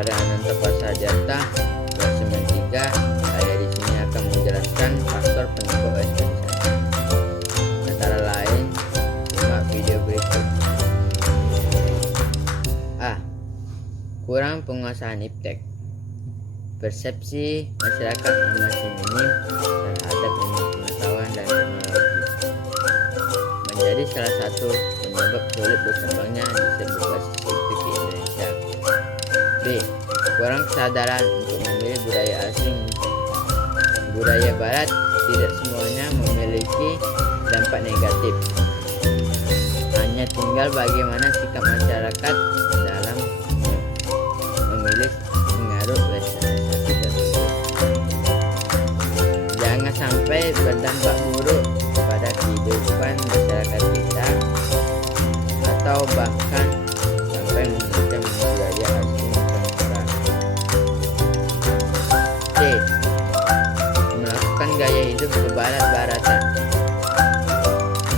kepada Ananta Prasadyarta, kelas 93. Saya di sini akan menjelaskan faktor penyebab ekspedisasi. Antara lain, simak video berikut. A. Kurang penguasaan iptek. Persepsi masyarakat masih minim terhadap ilmu pengetahuan dan teknologi menjadi salah satu penyebab sulit berkembangnya riset berbasis iptek di Indonesia. B. Kurang kesadaran untuk memilih budaya asing. Budaya barat tidak semuanya memiliki dampak negatif. Hanya tinggal bagaimana sikap masyarakat dalam memilih pengaruh westernisasi tersebut. Jangan sampai berdampak buruk pada kehidupan masyarakat kita atau bahkan sampai mengancam budaya asing Nusantara. C. Melakukan gaya hidup kebarat-baratan.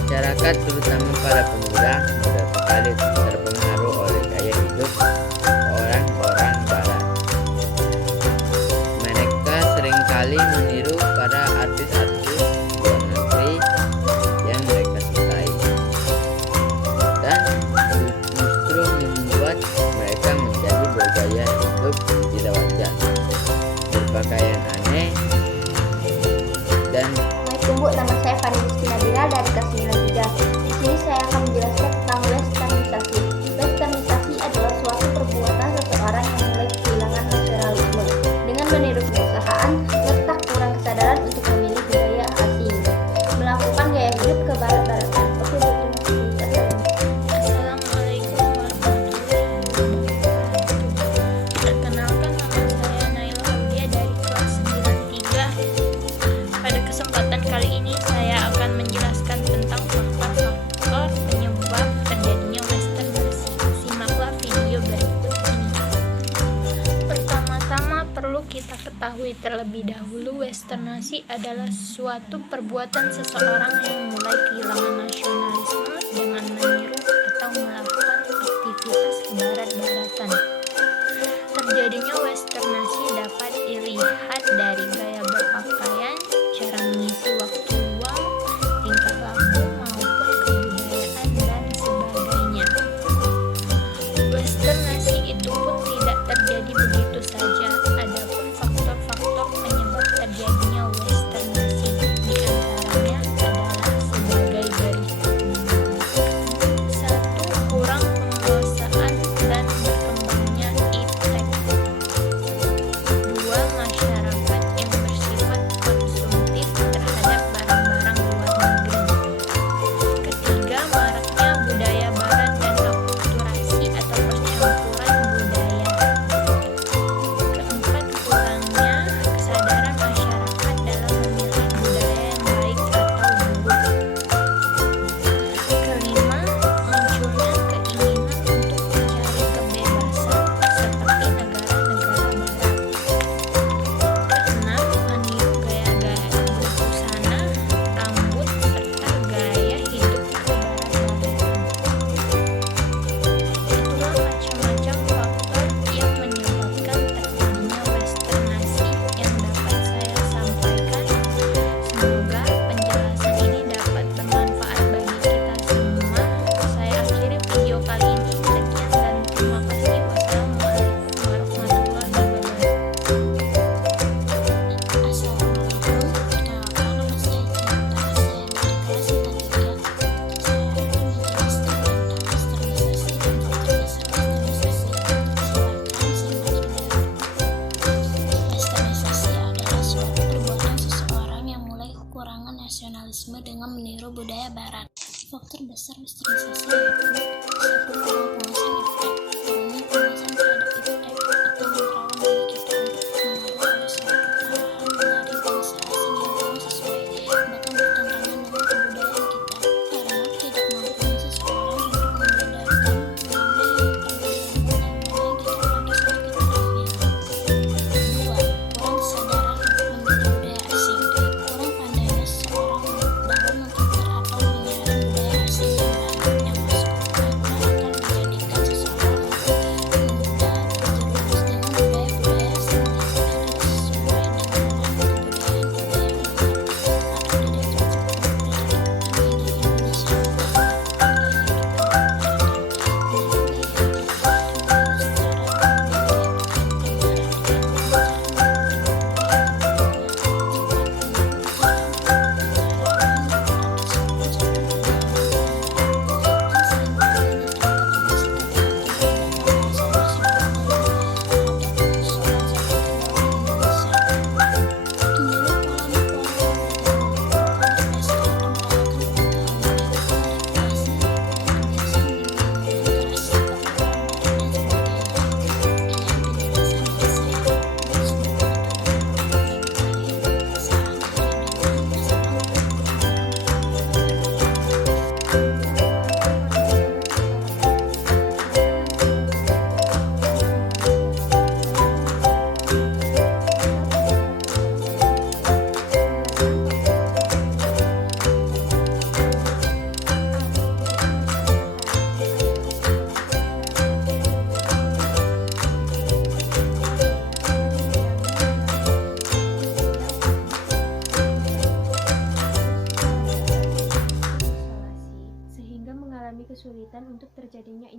Masyarakat terutama para pemuda mudah sekali terpengaruh oleh gaya hidup orang-orang barat. Mereka seringkali meniru para artis-artis luar negeri yang mereka sukai dan justru membuat mereka menjadi bergaya hidup tidak wajar, berpakaian aneh dan Assalamualaikum Bu, nama saya Fani Rizky Nabila dari kelas 93. Di sini saya akan menjelaskan tentang westernisasi. Westernisasi adalah suatu perbuatan seseorang yang mulai kehilangan nasionalisme dengan meniru perusahaan, letak kurang kesadaran untuk memilih budaya asing, melakukan gaya hidup ke barat-baratan. Oke Bu, terima kasih. Assalamualaikum warahmatullahi wabarakatuh. Perkenalkan, nama saya Naila Hamdia dari kelas 93. Pada kesempatan kali ini saya akan menjelaskan tentang faktor-faktor penyebab terjadinya westernasi. Simaklah video berikut ini. Pertama-tama perlu kita ketahui terlebih dahulu, westernasi adalah suatu perbuatan seseorang yang mulai kehilangan nasionalisme dengan meniru atau melakukan aktivitas kebarat-baratan. Terjadinya westernasi dapat dilihat dari gaya berpakaian, cara mengisi waktu luang, tingkah laku maupun kebudayaan dan sebagainya. Westernasi itu pun tidak terjadi begitu saja. Adapun faktor-faktor penyebab terjadinya westernasi di antaranya adalah sebagai berikut. 1. Kurang penguasaan dan berkembangnya iptek. 2. Masyarakat yang bersifat konsumtif terhadap barang-barang luar negeri. Ketiga, maraknya budaya barat dan akulturasi atau percampuran budaya. Keempat, kurangnya kesadaran masyarakat dalam memilih budaya yang baik atau buruk. Kelima, munculnya keinginan untuk mencari kebebasan seperti negara-negara barat. Keenam, meniru gaya-gaya berbusana, rambut, serta gaya hidup kebarat-baratan. Itulah macam-macam faktor yang menyebabkan terjadinya westernasi yang dapat saya sampaikan. Semoga penjelasan ini dapat bermanfaat bagi kita semua. Saya akhiri video kali ini. Sekian dan terima kasih. Wassalamualaikum warahmatullahi wabarakatuh. Assalamualaikum, perkenalkan nama saya Cinta. Saya dari kelas 93. Saya akan menjelaskan tentang westernizasi dan faktor dasar westernizasi. Silakan simak video. Westernizasi adalah suatu perbuatan seseorang yang mulai kekurangan nasionalisme dengan meniru budaya barat. Faktor dasar westernizasi yaitu 1. Kurang penguasaan iptek. Kurangnya penguasaan terhadap iptek atau menerawang bagi kita untuk terpengaruh oleh suatu arahan dari bangsa asing yang kurang sesuai, bahkan bertentangan dengan kebudayaan kita, karena tidak mampunya seseorang untuk membedakan mana yang terbilang dan mana yang tidak lagi sulit kita ambil. 2. Kurang kesadaran untuk memilih budaya asing. Kurang pandainya seseorang dalam memfilter atau menyiarkan budaya asing yang baru yang masuk ke mereka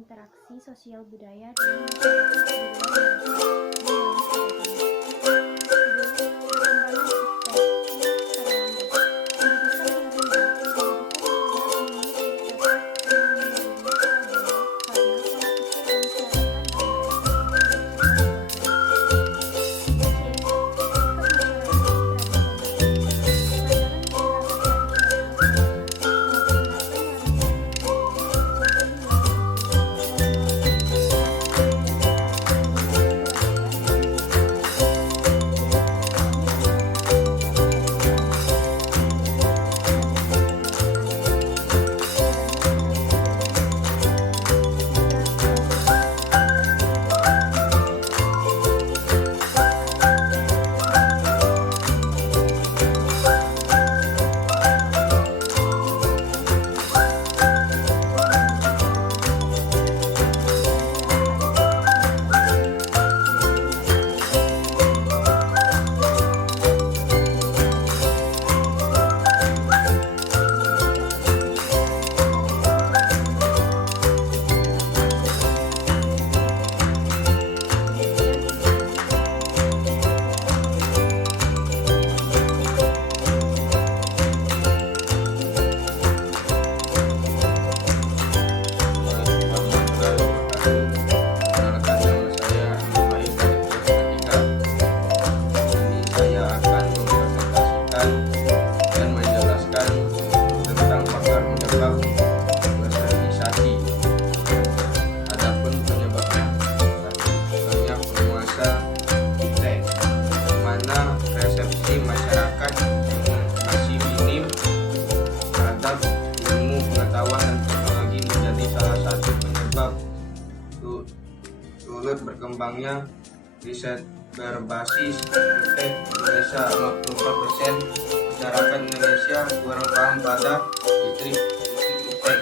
berinteraksi sosial budaya dengan masyarakat di luar Turut berkembangnya riset berbasis iptek Indonesia. 54% masyarakat Indonesia kurang paham pada trik iptek.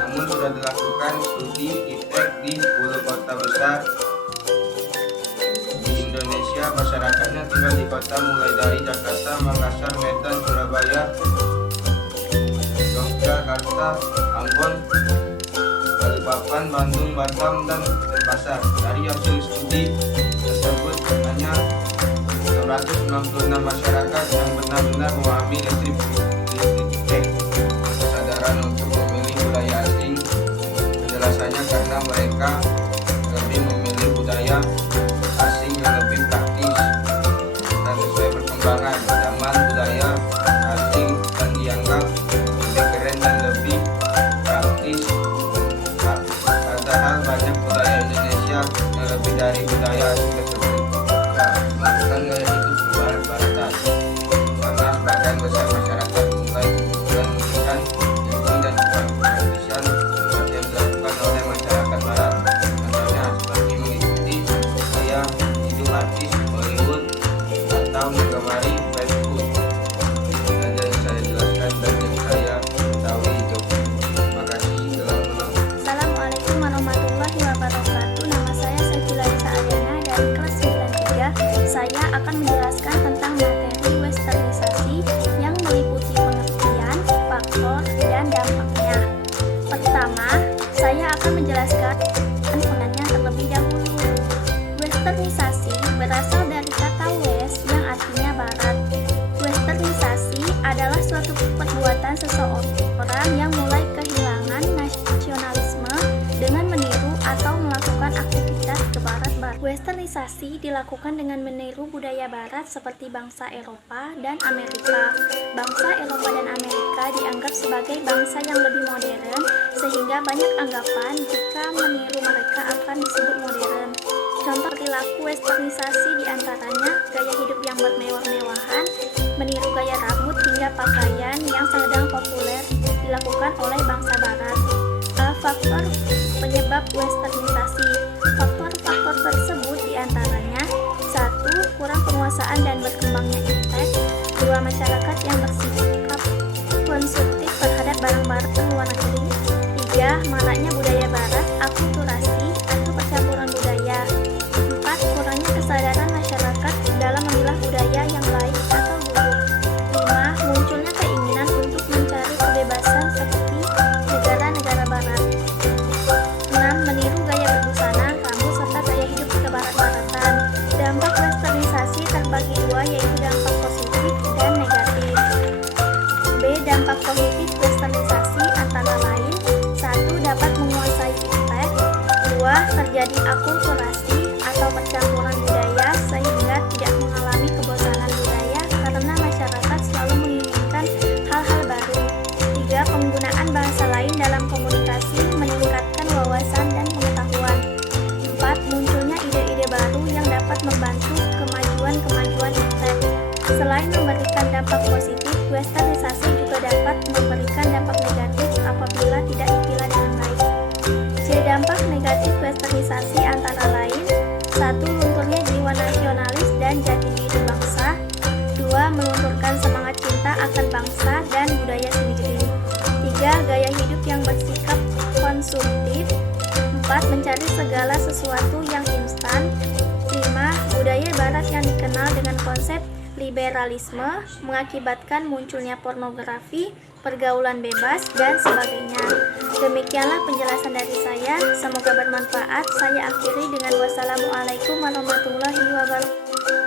Namun sudah dilakukan studi iptek di 10 kota besar di Indonesia. Masyarakatnya tinggal di kota mulai dari Jakarta, Makassar, Medan, Surabaya, Yogyakarta, Ambon, Balikpapan, Bandung, Batam, dan Denpasar. Dari hasil studi tersebut hanya 166 masyarakat yang benar-benar memahami listrik iptek. Kesadaran untuk memilih budaya asing penjelasannya karena mereka lebih memilih budaya asing yang lebih praktis dan sesuai perkembangan zaman. Budaya asing dan dianggap lebih keren dan lebih praktis, padahal banyak budaya Indonesia yang lebih dari budaya asing tersebut. Melakukan gaya hidup barat-baratan karena sebagian besar masyarakat mulai menunjukkan ilmu dan juga praktisan seperti yang dilakukan oleh masyarakat barat. Contohnya seperti mengikuti gaya hidup artis Hollywood atau menggemari fast food. Dan yang saya jelaskan dan yang saya ketahui itu. Terima kasih telah menonton. Assalamualaikum warahmatullahi wabarakatuh. Nama saya Sakila Lisa Ariana dari kelas 93. Saya akan menjelaskan tentang materi westernisasi yang meliputi pengertian, faktor, dan dampaknya. Pertama, saya akan menjelaskan penggunaannya terlebih dahulu. Westernisasi berasal dari kata west yang artinya barat. Westernisasi adalah suatu perbuatan seseorang yang mulai kehilangan nasionalisme dengan meniru atau melakukan aktivitas ke barat-barat. Westernisasi dilakukan dengan meniru budaya barat seperti bangsa Eropa dan Amerika. Bangsa Eropa dan Amerika dianggap sebagai bangsa yang lebih modern, sehingga banyak anggapan jika meniru mereka akan disebut modern. Contoh perilaku westernisasi diantaranya gaya hidup yang bermewah-mewahan, meniru gaya rambut hingga pakaian yang sedang populer dilakukan oleh bangsa barat. Faktor penyebab westernisasi. Faktor-faktor tersebut diantaranya 1. Kurang penguasaan dan berkembangnya iptek. 2. Masyarakat yang bersikap konsumtif terhadap barang-barang luar negeri. 3. Maraknya budaya barat, akulturasi atau percampuran budaya. 4. Kurangnya kesadaran masyarakat dalam memilah budaya yang baik atau buruk. 5. Munculnya keinginan untuk mencari kebebasan seperti negara-negara barat. terjadi akulturasi atau percampuran budaya sehingga tidak mengalami kebosanan budaya karena masyarakat selalu menginginkan hal-hal baru. 3. Penggunaan bahasa lain dalam komunikasi meningkatkan wawasan dan pengetahuan. 4. Munculnya ide-ide baru yang dapat membantu kemajuan internet. Selain memberikan dampak positif, westernisasi juga dapat memberikan dampak negatif apabila tidak dipilah dengan baik. Dampak negatif westernisasi antara lain: 1. Lunturnya jiwa nasionalis dan jati diri bangsa. 2. Melunturkan semangat cinta akan bangsa dan budaya sendiri. 3. Gaya hidup yang bersikap konsumtif. 4. Mencari segala sesuatu yang instan. 5. Budaya barat yang dikenal dengan konsep liberalisme mengakibatkan munculnya pornografi, pergaulan bebas, dan sebagainya. Demikianlah penjelasan dari saya, semoga bermanfaat. Saya akhiri dengan wassalamualaikum warahmatullahi wabarakatuh.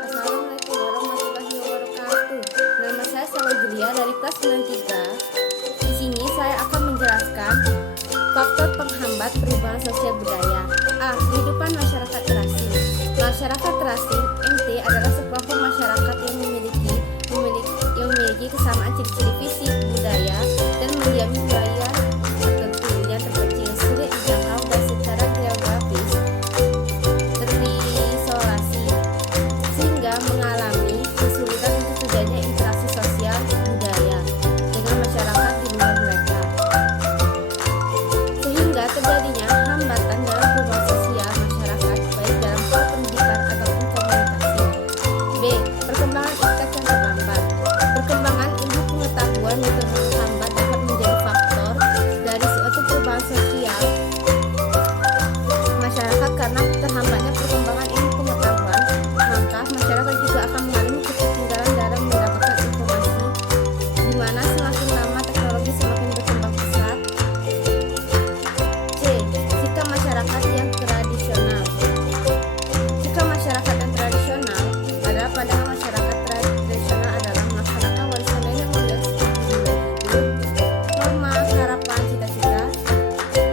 Assalamualaikum warahmatullahi wabarakatuh. Nama saya Salwa Julia dari kelas 93. Di sini saya akan menjelaskan faktor penghambat perubahan sosial budaya. A. Kehidupan masyarakat terasing. Masyarakat terasing (MT) adalah sekelompok masyarakat yang memiliki kesamaan ciri-ciri fisik, budaya, dan mendiami wilayah tertentu yang terpencil, sulit dijangkau, dan secara geografis terisolasi, sehingga mengalami kesulitan untuk terjadinya interaksi sosial budaya dengan masyarakat di luar mereka, sehingga terjadinya hambatan dalam perubahan sosial masyarakat baik dalam hal pendidikan ataupun komunikasi. B. Perkembangan iptek yang terlambat. Perkembangan ilmu pengetahuan yang terhambat dapat menjadi faktor dari suatu perubahan sosial masyarakat. Karena terhambatnya perkembangan ilmu pengetahuan, maka masyarakat juga akan mengalami ketertinggalan dalam mendapatkan informasi, di mana semakin lama teknologi semakin berkembang pesat. C. Sikap masyarakat yang tradisional. Sikap masyarakat yang tradisional adalah pandangan masyarakat tradisional adalah melaksanakan warisan nenek moyang seperti hidup, norma, harapan, cita-cita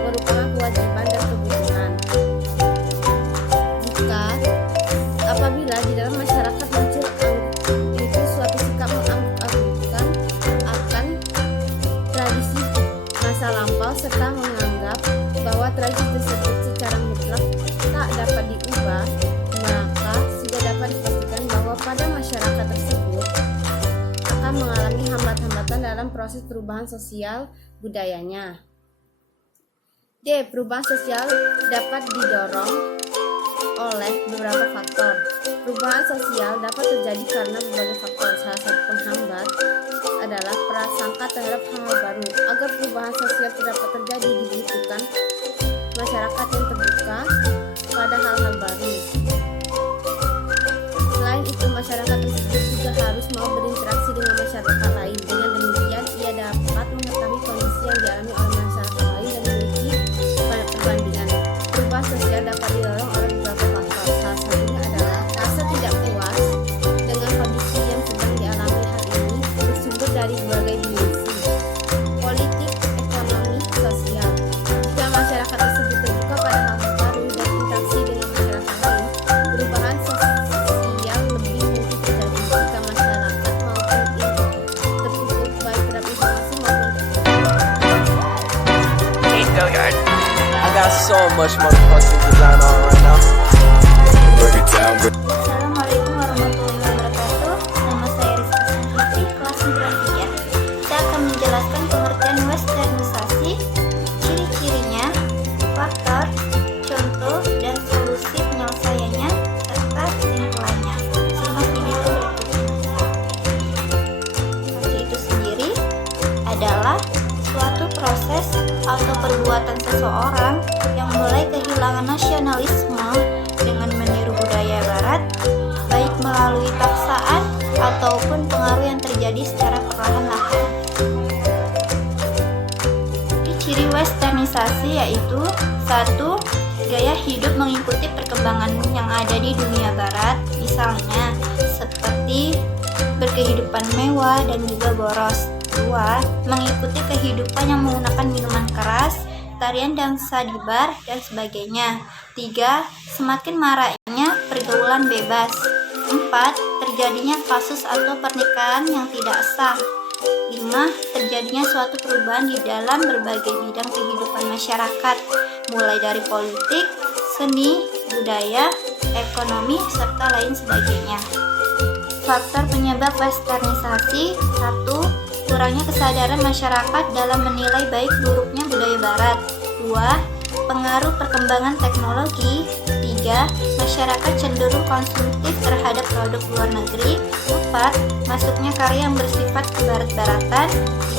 merupakan kewajiban dan kebutuhan. Apabila di dalam masyarakat muncul itu suatu sikap menganggap akan tradisi masa lampau serta menganggap bahwa tradisi tersebut secara mutlak tak dapat diubah, maka sudah dapat dipastikan bahwa pada masyarakat tersebut akan mengalami hambatan dalam proses perubahan sosial budayanya. D. Perubahan sosial dapat didorong oleh beberapa faktor. Perubahan sosial dapat terjadi karena berbagai faktor. Salah satu penghambat adalah prasangka terhadap hal-hal baru. Agar perubahan sosial dapat terjadi dibutuhkan masyarakat yang terbuka pada hal-hal baru. Selain itu, masyarakat tersebut juga harus mau berinteraksi dengan masyarakat lain. Dengan demikian, ia dapat mengetahui kondisi yang dialami oleh masyarakat lain dan memiliki perbandingan. Perubahan sosial dapat didorong oleh beberapa faktor. Salah satunya adalah rasa tidak puas dengan kondisi yang sedang dialami hari ini, bersumber dari berbagai dimensi: politik, ekonomi, sosial. Jika masyarakat tersebut terbuka pada hal-hal baru dan interaksi dengan masyarakat lain, perubahan sosial lebih mungkin terjadi. Jika masyarakat maupun tertutup baik terhadap informasi maupun I got so much motherfucking design on right now. Break it down. Assalamualaikum warahmatullahi wabarakatuh. Nama saya Rizka Sanjiti, kelas 93. Saya akan menjelaskan pengertian westernisasi, ciri-cirinya, faktor, contoh, dan solusi penyelesaiannya, serta kesimpulannya. Simak video berikut. Itu sendiri adalah suatu proses atau perbuatan seseorang yang mulai kehilangan nasionalisme dengan meniru budaya barat, baik melalui paksaan ataupun pengaruh yang terjadi secara perlahan-lahan. Ciri westernisasi yaitu 1. Gaya hidup mengikuti perkembangan yang ada di dunia barat, misalnya seperti berkehidupan mewah dan juga boros. 2. Mengikuti kehidupan yang menggunakan minuman keras, tarian dan sadibar, dan sebagainya. 3. Semakin maraknya pergaulan bebas. 4. Terjadinya kasus atau pernikahan yang tidak sah. 5. Terjadinya suatu perubahan di dalam berbagai bidang kehidupan masyarakat, mulai dari politik, seni, budaya, ekonomi, serta lain sebagainya. Faktor penyebab westernisasi. 1. Kurangnya kesadaran masyarakat dalam menilai baik buruknya budaya barat. 2. Pengaruh perkembangan teknologi. 3. Masyarakat cenderung konsumtif terhadap produk luar negeri. 4. Masuknya karya yang bersifat kebarat-baratan.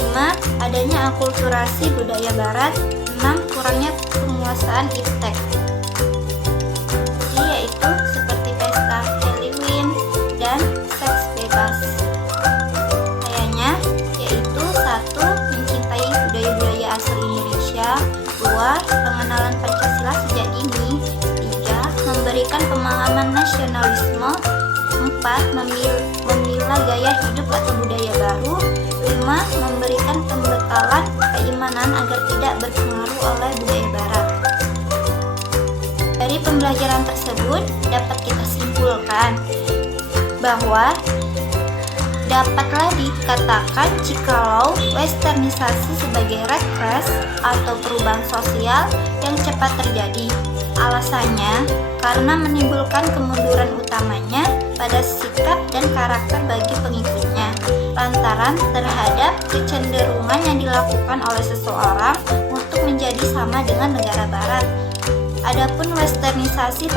5. Adanya akulturasi budaya barat. 6. Kurangnya penguasaan iptek, yaitu seperti pesta Halloween dan seks bebas. Kayaknya yaitu 1. Mencintai budaya-budaya asal Indonesia. 2. Pengenalan Pancasila sejak dini. 3. Memberikan pemahaman nasionalisme. 4. Memilah gaya hidup atau budaya baru. 5. Memberikan pembekalan keimanan agar tidak berpengaruh oleh budaya barat. Dari pembelajaran tersebut dapat kita simpulkan bahwa dapatlah dikatakan jikalau westernisasi sebagai regres atau perubahan sosial yang cepat terjadi. Alasannya karena menimbulkan kemunduran utamanya pada sikap dan karakter bagi pengikutnya, lantaran terhadap kecenderungan yang dilakukan oleh seseorang untuk menjadi sama dengan negara barat. Adapun westernisasi